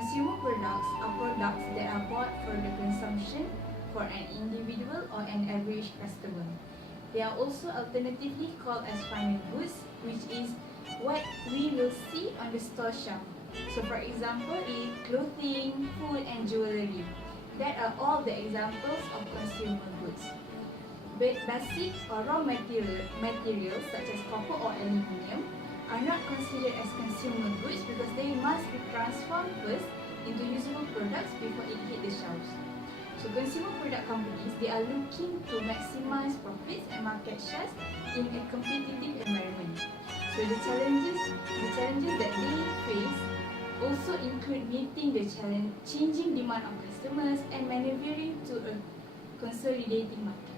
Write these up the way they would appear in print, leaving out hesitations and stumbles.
consumer products are products that are bought for the consumption for an individual or an average customer. They are also alternatively called as final goods, which is what we will see on the store shelf. So for example, clothing, food and jewelry. That are all the examples of consumer goods. Basic or raw materials such as copper or aluminium are not considered as consumer goods because they must be transformed first into usable products before it hit the shelves. So consumer product companies, they are looking to maximize profits and market shares in a competitive environment. So the challenges that they face also include meeting the changing demand of customers and maneuvering to a consolidating market.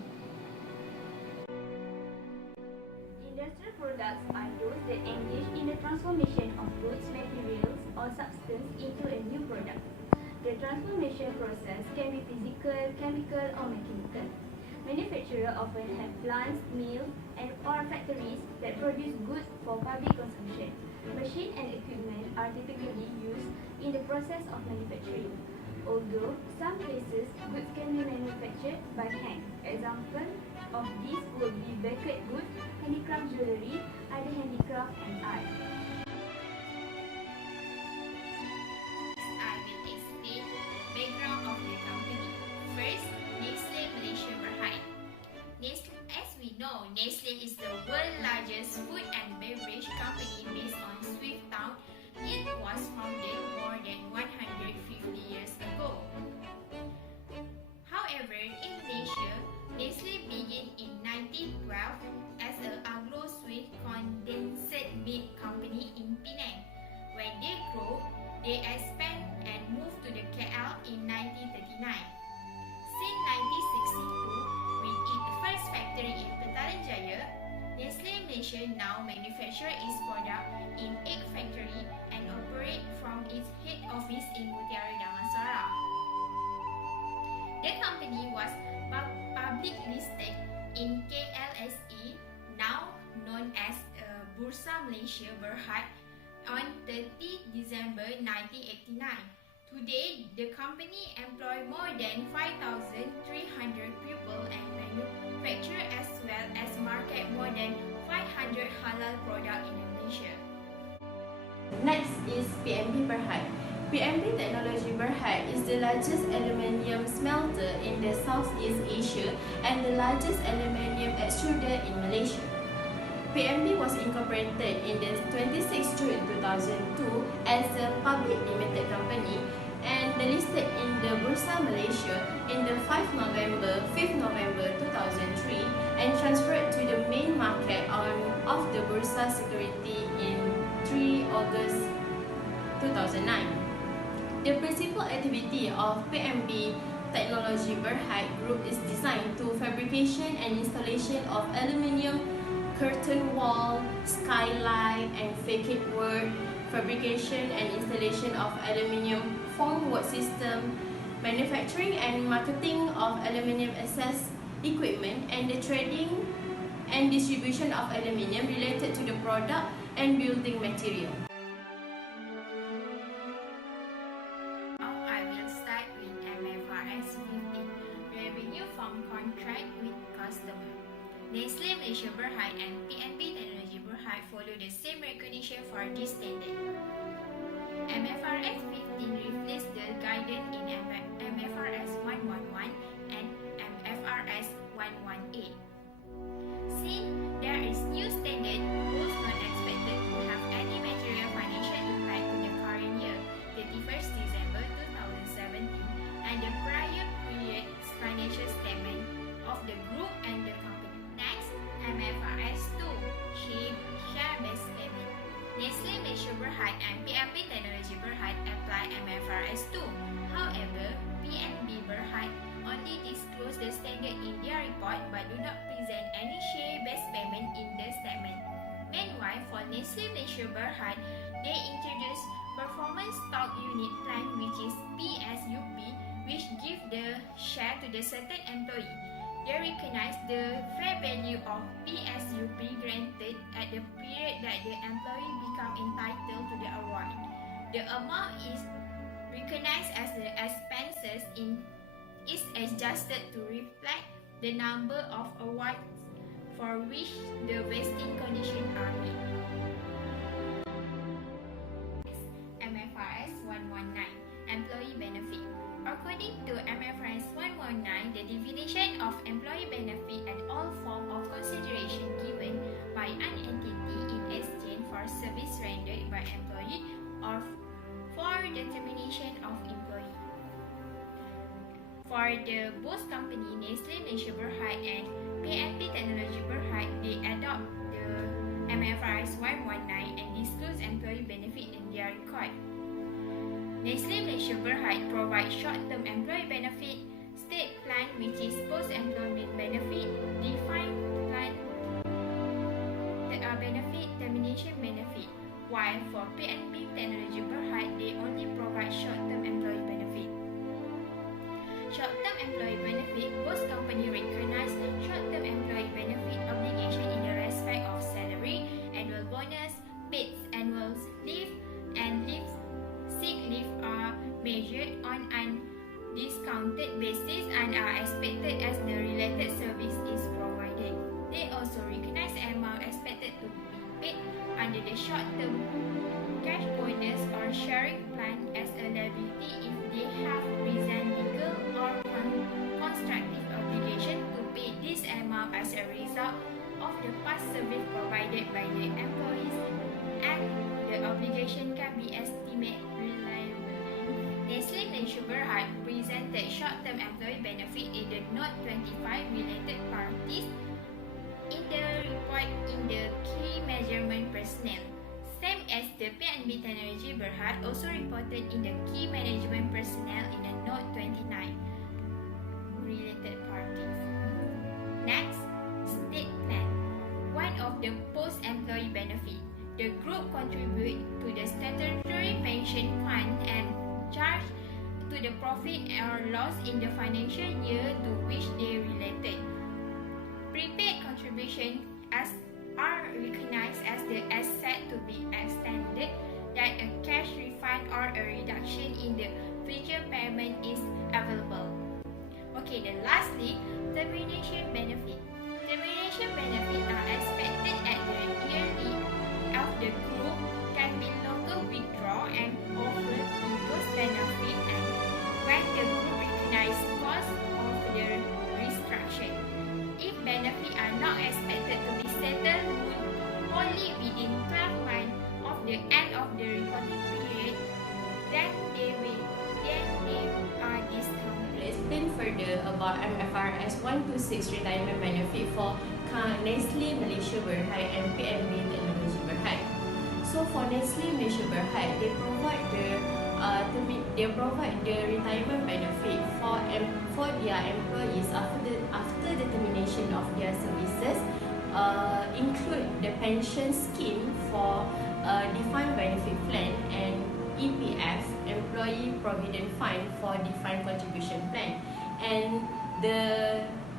Industrial products are those that engage in the transformation of goods, materials, or substance into a new product. The transformation process can be physical, chemical, or mechanical. Manufacturers often have plants, mills, or factories that produce goods for public consumption. Machines and equipment are typically used in the process of manufacturing. Although some cases goods can be manufactured by hand. Example of these would be baked goods, handicraft jewelry, other handicraft, and art. I will explain background of the company. First, Nestlé Malaysia Berhad. As we know, Nestlé is the world's largest food and beverage company based on Swift Town. It was founded more than 150 years ago. However, in Malaysia, Nestlé began in 1912 as an agro-sweet condensate milk company in Penang. When they grew, they expanded and moved to the KL in 1939. Since 1962, with its first factory in Petaling Jaya, Nestlé Malaysia now manufactures its product in 8 factories and operates from its head office in Mutiara Damansara. The company was public listed in KLSE, now known as Bursa Malaysia Berhad, on 30 December 1989. Today, the company employs more than 5,300 people and manufactures as well as market more than 500 halal products in Malaysia. Next is PMB Berhad. PMB Technology Berhad is the largest aluminium smelter in the Southeast Asia and the largest aluminium extruder in Malaysia. PMB was incorporated in the 26 June 2002 as a public limited company and listed in the Bursa Malaysia in the 5th November 2003 and transferred to the main market of the Bursa Security in 3 August 2009. The principal activity of PMB Technology Berhad Group is designed to fabrication and installation of aluminium curtain wall, skylight and facade work, fabrication and installation of aluminium formwork system, manufacturing and marketing of aluminium access equipment, and the trading and distribution of aluminium related to the product and building material. I will start with MFRS 15, Revenue from Contract with Customer. Nestlé Malaysia Berhad and PMB Technology Berhad follow the same recognition for this standard. MFRS 15 replaced the guidance in MFRS 111 and MFRS 118. Since there is new standard, rules not expected to have any material financial impact in the current year, 31st December 2017, and the prior period's financial statement of the group and the company. Next, MFRS 2, Share-Based Payment. Nestlé Malaysia Berhad and PMB Technology Berhad apply MFRS 2. However, PMB Berhad only disclose the standard in their report but do not present any share-based payment in the statement. Meanwhile, for Nestlé Malaysia Berhad, they introduce Performance Stock Unit Plan, which is PSUP, which give the share to the certain employee. They recognize the fair value of PSUP granted at the period that the employee become entitled to the award. The amount is recognized as the expenses is adjusted to reflect the number of awards for which the vesting conditions are met. MFRS 119 Employee Benefit. According to MFRS 119, the definition of employee benefit and all form of consideration given by an entity in exchange for service rendered by employee or for determination of employee. For the both company, Nestlé Malaysia Berhad and PMB Technology Berhad, they adopt the MFRS 119 and disclose employee benefit in their record. Nestlé Malaysia Berhad provides short-term employee benefit, state plan which is post-employment benefit, defined plan benefit, termination benefit, while for PMB Technology Berhad, they only provide short-term employee benefit. Short-term employee benefit, both companies recognize short-term employee benefit obligation in the respect of salary, annual bonus, paid annual leave, and sick leave are measured on an discounted basis and are expected as the related service is provided. They also recognize the amount expected to be paid under the short-term cash bonus or sharing plan as a liability if they have present legal or constructive obligation to pay this amount as a result of the past service provided by the employees, and the obligation can be estimated reliably. Nestlé Malaysia Berhad presented short-term employee benefit in the Note 25 related parties in the report in the key measurement personnel. Same as the PMB Technology Berhad also reported in the key management personnel in the Note 29 related parties. Next, state plan. One of the post-employee benefit. The group contribute to the statutory pension fund and charge to the profit or loss in the financial year to which they related. Prepaid contribution are recognized as the asset to be extended that a cash refund or a reduction in the future payment is available. Okay, then lastly, termination benefit. Termination benefit are expected at the yearly of the group can be longer withdraw and offer to those benefit and when the group recognize cost of the restructuring. If benefits are not expected to be settled wholly within 12 months of the end of the reporting period, then they are discounted. Let's explain further about MFRS 126 retirement benefit for Nestlé Malaysia Berhad and PMB Technology Berhad. So for Nestlé Malaysia Berhad, they provide the retirement benefit for their employees after the termination of their services, include the pension scheme for defined benefit plan and EPF, Employee Provident Fund for defined contribution plan, and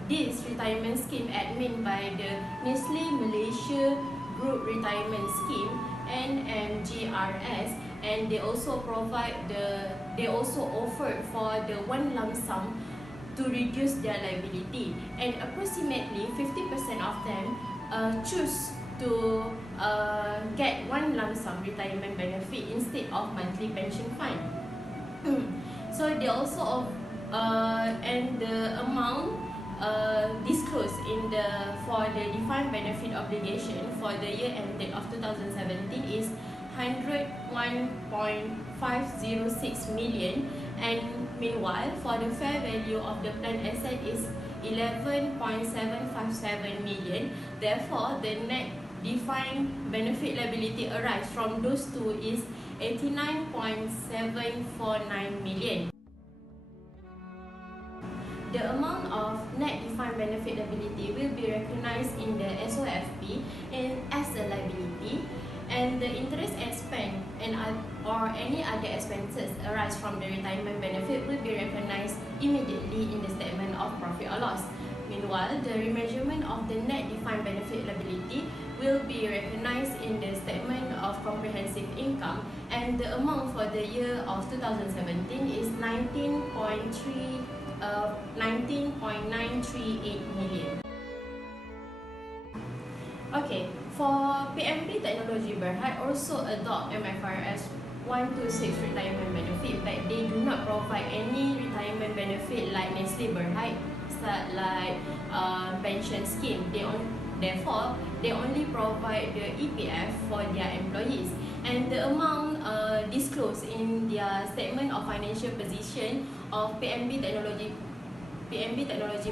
this retirement scheme admin by the Nestlé Malaysia Group Retirement Scheme NMGRS, and they also offered for the one lump sum to reduce their liability, and approximately 50% of them choose to get one lump sum retirement benefit instead of monthly pension fund. So they also and the amount disclosed for the defined benefit obligation for the year ended of 2017 is 101.506 million, and meanwhile for the fair value of the plan asset is 11.757 million. Therefore, the net defined benefit liability arise from those two is 89.749 million. The amount of net defined benefit liability will be recognized in the SOFP as a liability, and the interest expense or any other expenses arise from the retirement benefit will be recognized immediately in the statement of profit or loss. Meanwhile, the remeasurement of the net defined benefit liability will be recognized in the statement of comprehensive income, and and the amount for the year of 2017 is 19.938 million. Okay, for PMB Technology Berhad also adopt MFRS 126 retirement benefit, but they do not provide any retirement benefit like Nestlé Berhad, like pension scheme. Therefore, they only provide the EPF for their employees, and the amount disclosed in their statement of financial position of PMB Technology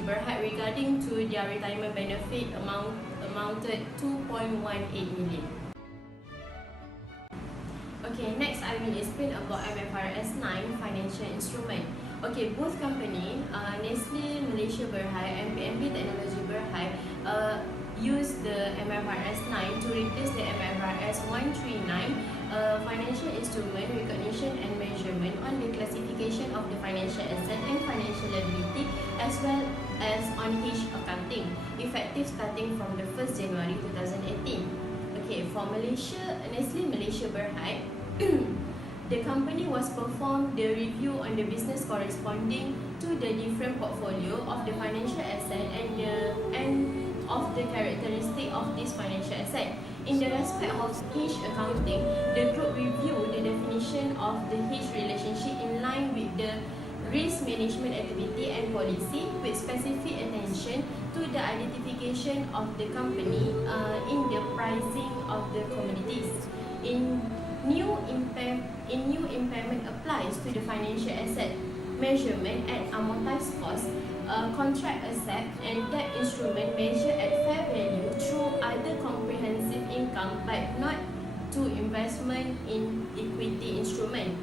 Berhad regarding to their retirement benefit amounted 2.18 million. Okay, next I will explain about MFRS 9 financial instrument. Okay, both company, Nestlé Malaysia Berhad and PMB Technology Berhad, use the MFRS 9 to replace the MFRS 139 financial instrument recognition and measurement on the classification of the financial asset and financial liability, as well as on hedge accounting, effective starting from the 1st January 2018. Okay, for Nestlé Malaysia Berhad, the company was performed the review on the business corresponding to the different portfolio of the financial asset and of the characteristic of this financial asset. In the respect of hedge accounting, the group reviewed the definition of the hedge relationship in line with the risk management activity and policy, with specific attention to the identification of the company in the pricing of the commodities. In new impairment applies to the financial asset measurement at amortized cost, contract asset and debt instrument measured at fair value through other comprehensive income, but not to investment in equity instrument.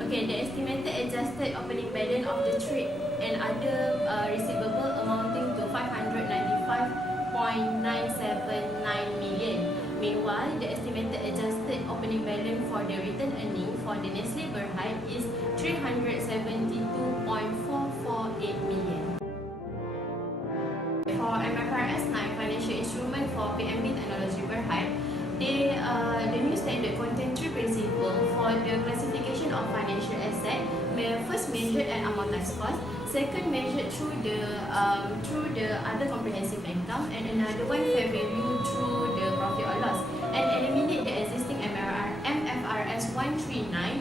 Okay, the estimated adjusted opening balance of the trade and other receivable amounting to 595.979 million. Meanwhile, the estimated adjusted opening balance for the return earning for the Nestlé Berhad is 372.448 million. For MFRS 9 financial instrument for PMB Technology Berhad, the new standard contain three principles for the classification of financial asset. First, measured at amortized cost. Second, measured through the other comprehensive income, and another one fair value through the profit or loss, and eliminate the existing MFRS 139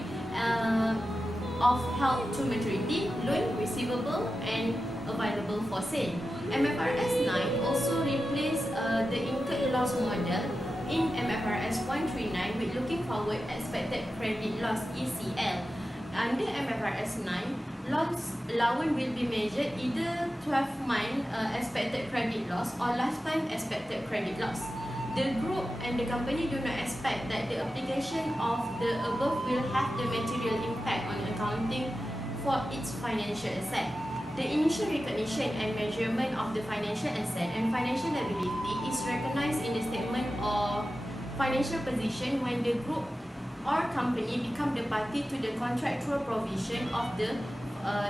of held to maturity, loan, receivable, and available for sale. MFRS 9 also replace the incurred loss model in MFRS 139 with looking forward expected credit loss ECL. Under MFRS 9, loss allowance will be measured either 12-month expected credit loss or lifetime expected credit loss. The group and the company do not expect that the application of the above will have the material impact on accounting for its financial asset. The initial recognition and measurement of the financial asset and financial liability is recognized in the statement of financial position when the group or company become the party to the contractual provision of the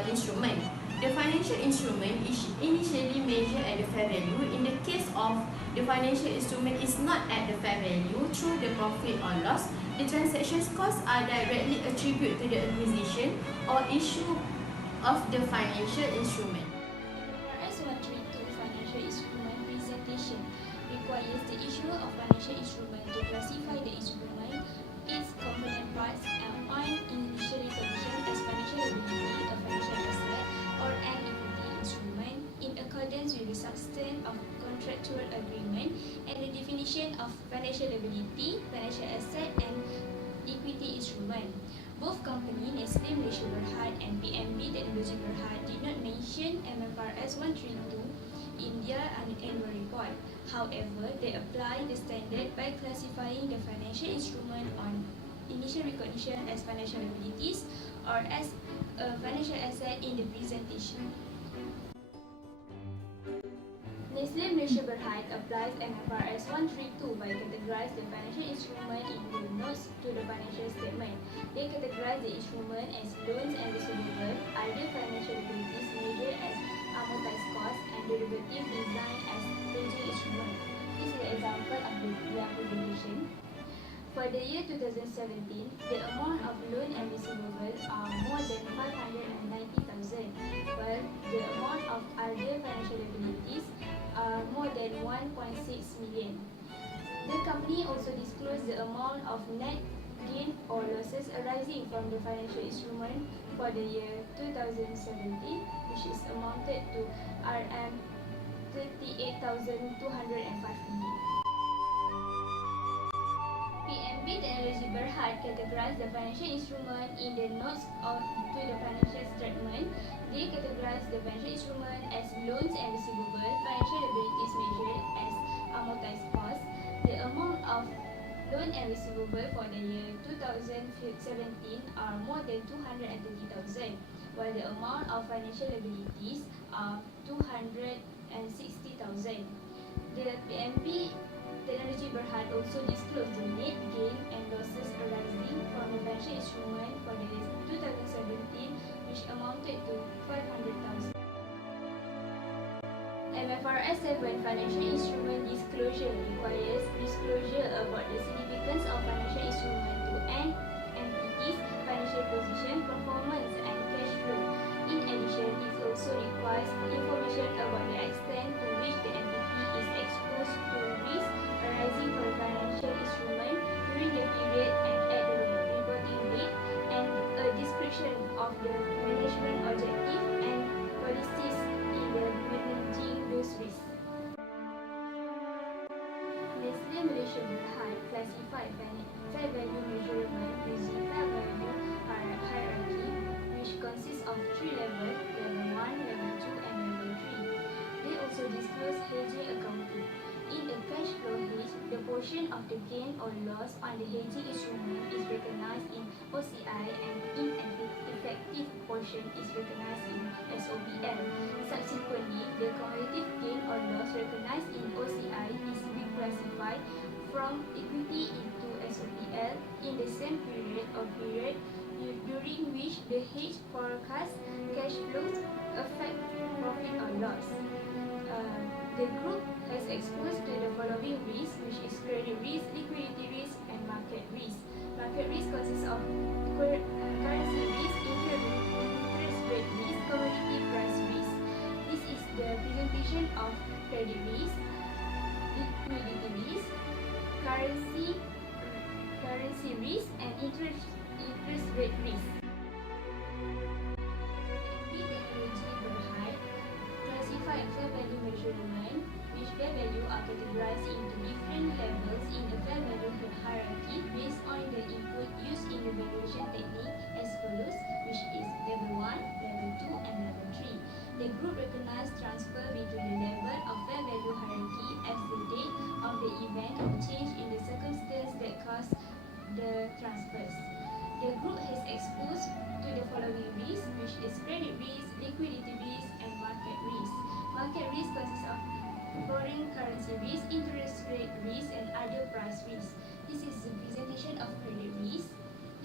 instrument. The financial instrument is initially measured at the fair value. In the case of the financial instrument is not at the fair value through the profit or loss, the transaction costs are directly attributed to the acquisition or issue of the financial instrument. MFRS 132 financial instrument presentation requires the issuer of financial instrument to classify the instrument, its component parts, and on initial recognition as financial liability, a financial asset, or an equity instrument in accordance with the substance of contractual agreement and the definition of financial liability, financial asset, and equity instrument. Both companies, Nestlé Malaysia Berhad and PMB Technology Berhad, did not mention MFRS 132 in their annual report. However, they apply the standard by classifying the financial instrument on initial recognition as financial liabilities or as a financial asset in the presentation. Nestlé Malaysia Berhad applies MFRS 132 by categorizing the financial instrument in the notes to the financial statement. They categorize the instrument as loans and receivables, other financial liabilities measured as amortized cost, and derivative design as hedging instrument. This is the example of their presentation. For For the year 2017, the amount of loan and receivable are more than 590,000, while the amount of other financial liabilities are more than 1.6 million. The company also disclosed the amount of net gain or losses arising from the financial instrument for the year 2017, which is amounted to Rm 38,205 million. PMB Technology Berhad categorized the financial instrument in the notes to the financial statement. They categorized the financial instrument as loans and receivables, financial liabilities measured as amortized cost. The amount of loan and receivable for the year 2017 are more than 230,000, while the amount of financial liabilities are 260,000. The PMB Technology Berhad also disclosed the net gain and losses arising from the financial instrument for the year 2017, which amounted to 500,000. MFRS 7 Financial Instrument Disclosure requires disclosure about the significance of financial instrument to entities, financial position, performance, and cash flow. In addition, it also requires information about the extent to which the entity is exposed to risk arising from financial instrument during the period and at the reporting date, and a description of the management objective and policies in the managing those risks. Nestlé Malaysia Berhad classified fair value measurement using fair value hierarchy, which consists of 3 levels: level 1, level 2, and level 3. They also disclose hedging accounting. In a cash flow hedge, the portion of the gain or loss on the hedging instrument is recognized in OCI, and ineffective portion is recognized in SOPL. Subsequently, the cumulative gain or loss recognized in OCI is reclassified from equity into SOPL in the same period or period during which the hedge forecast cash flows affect profit or loss. The group has exposed to the following risks, which is credit risk, liquidity risk, and market risk. Market risk consists of currency risk, interest rate risk, commodity price risk. This is the presentation of credit risk, liquidity risk, currency risk, and interest rate risk. PMB Technology Berhad classified fair value measurement, which fair value are categorized into different levels in the fair value hierarchy based on the input used in the valuation technique as follows, which is level 1, level 2, and level 3. The group recognized transfer between the level of fair value hierarchy as the date of the event or change in the circumstance that caused the transfers. The group has exposed to the following risks, which is credit risk, liquidity risk, and market risk. Market risk consists of foreign currency risk, interest rate risk, and other price risk. This is the presentation of credit risk,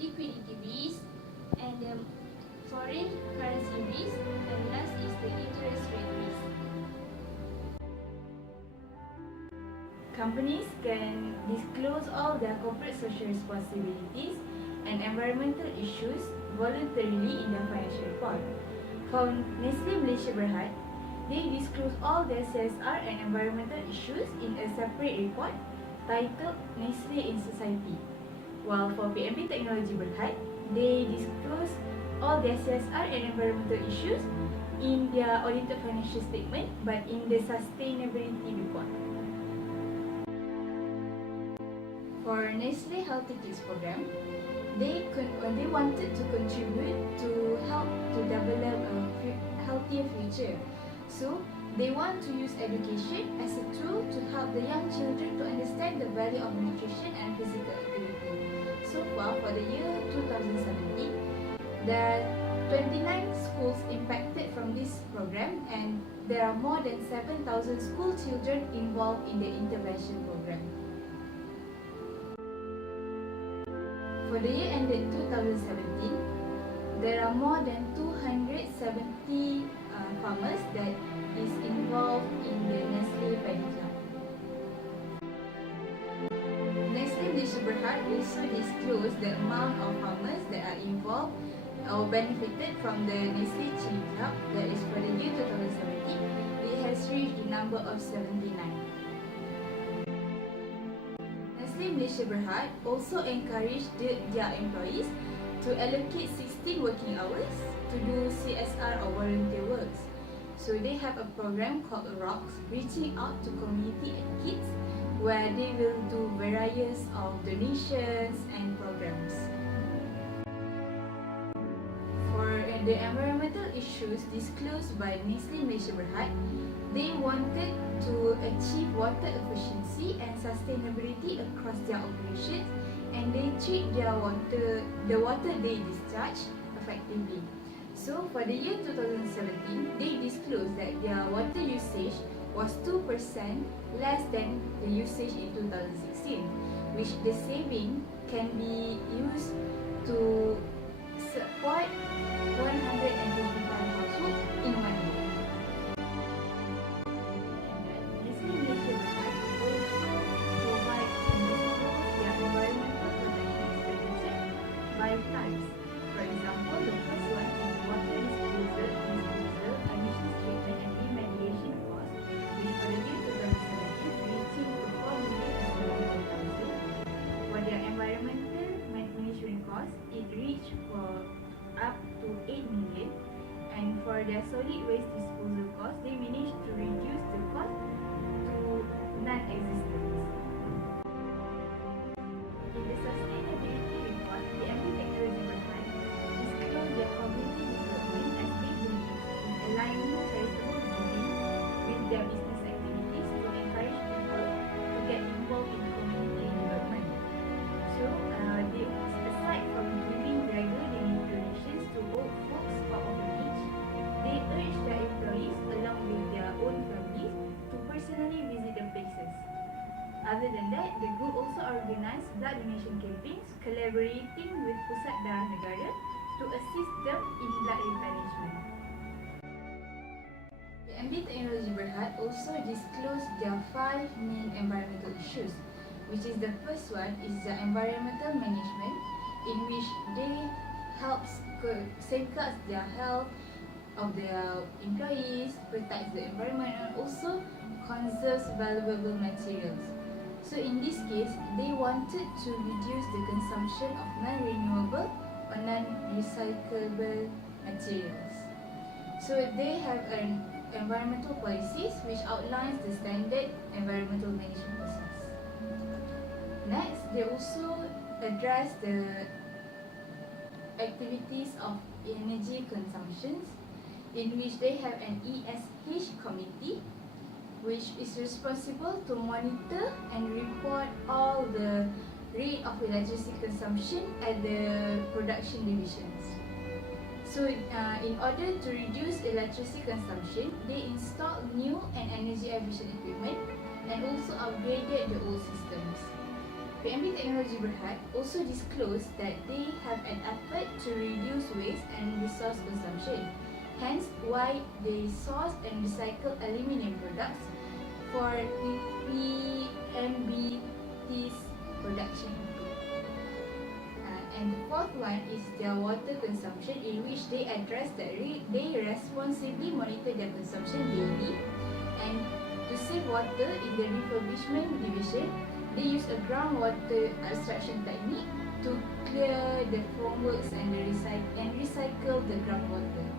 liquidity risk, and the foreign currency risk, and last is the interest rate risk. Companies can disclose all their corporate social responsibilities and environmental issues voluntarily in their financial report. For Nestlé Malaysia Berhad, they disclose all their CSR and environmental issues in a separate report titled Nestlé in Society. While for PMB Technology Berhad, they disclose all their CSR and environmental issues in their audited financial statement, but in the sustainability report. For Nestlé Healthy Kids program, they wanted to contribute to help to develop a healthier future. So they want to use education as a tool to help the young children to understand the value of nutrition and physical activity. So far, for the year 2017, there are 29 schools impacted from this program, and there are more than 7,000 school children involved in the intervention program. For the year ended 2017, there are more than 270 farmers that is involved in the Nestlé Paddy Club. Nestlé Malaysia Berhad also disclosed the amount of farmers that are involved or benefited from the Nestlé Chili Club, that is for the year 2017, it has reached the number of 79. Nestlé Malaysia Berhad also encouraged their employees to allocate 16 working hours to do CSR or volunteer works. So they have a program called ROCKS, reaching out to community and kids, where they will do various of donations and programs. For the environmental issues disclosed by Nestlé Malaysia Berhad, they wanted to achieve water efficiency and sustainability across their operations, and they treat the water they discharge effectively. So for the year 2017, they disclosed that their water usage was 2% less than the usage in 2016, which the saving can be used to support 125 households in 1 year. Nestlé Malaysia Berhad also provides and disclose their environmental protection expenditure by types. For example, the first one is water disposal, emissions treatment and remediation costs, which for the year 2017 reaching to 4,700,000. For their environmental management costs, it reached for up to 8 million. And for their solid waste disposal costs, they managed to reduce the cost to non-existent. In the sustainability report, PMB Technology Berhad disclosed their community development as they believe in aligning charitable giving with their business activities to encourage people to get involved in community development. So, aside from giving regular donations to old folks or orphanage, they urge their employees along with their own families to personally visit the places. Other than that, the group also organized blood donation campaigns, collaborating with Pusat Darah Negara to assist them in blood replenishment. PMB Technology Berhad also disclosed their 5 main environmental issues, which is the first one is the environmental management, in which they help safeguard their health of their employees, protect the environment, and also conserves valuable materials. So in this case, they wanted to reduce the consumption of non-renewable or non-recyclable materials. So they have an environmental policies which outlines the standard environmental management process. Next, they also address the activities of energy consumptions, in which they have an ESH committee which is responsible to monitor and report all the rate of electricity consumption at the production divisions. So in order to reduce electricity consumption, they installed new and energy efficient equipment and also upgraded the old systems. PMB Technology Berhad also disclosed that they have an effort to reduce waste and resource consumption, hence why they source and recycle aluminium products for PMBT's production. And the fourth one is their water consumption, in which they address that they responsibly monitor their consumption daily, and to save water in the refurbishment division, they use a groundwater abstraction technique to clear the formworks and recycle the groundwater.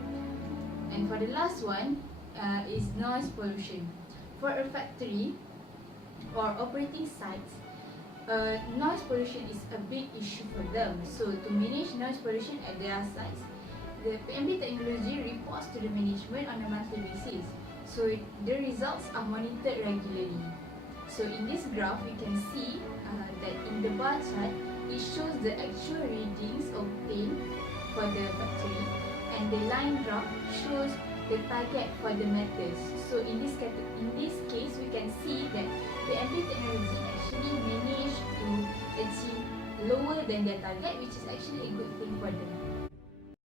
And for the last one is noise pollution. For a factory or operating sites, noise pollution is a big issue for them. So to manage noise pollution at their sites, the PMB Technology reports to the management on a monthly basis. So the results are monitored regularly. So in this graph, we can see that in the bar chart, it shows the actual readings obtained for the factory, and the line graph shows the target for the methods. So in this case, we can see that the PMB Technology actually managed to achieve lower than their target, which is actually a good thing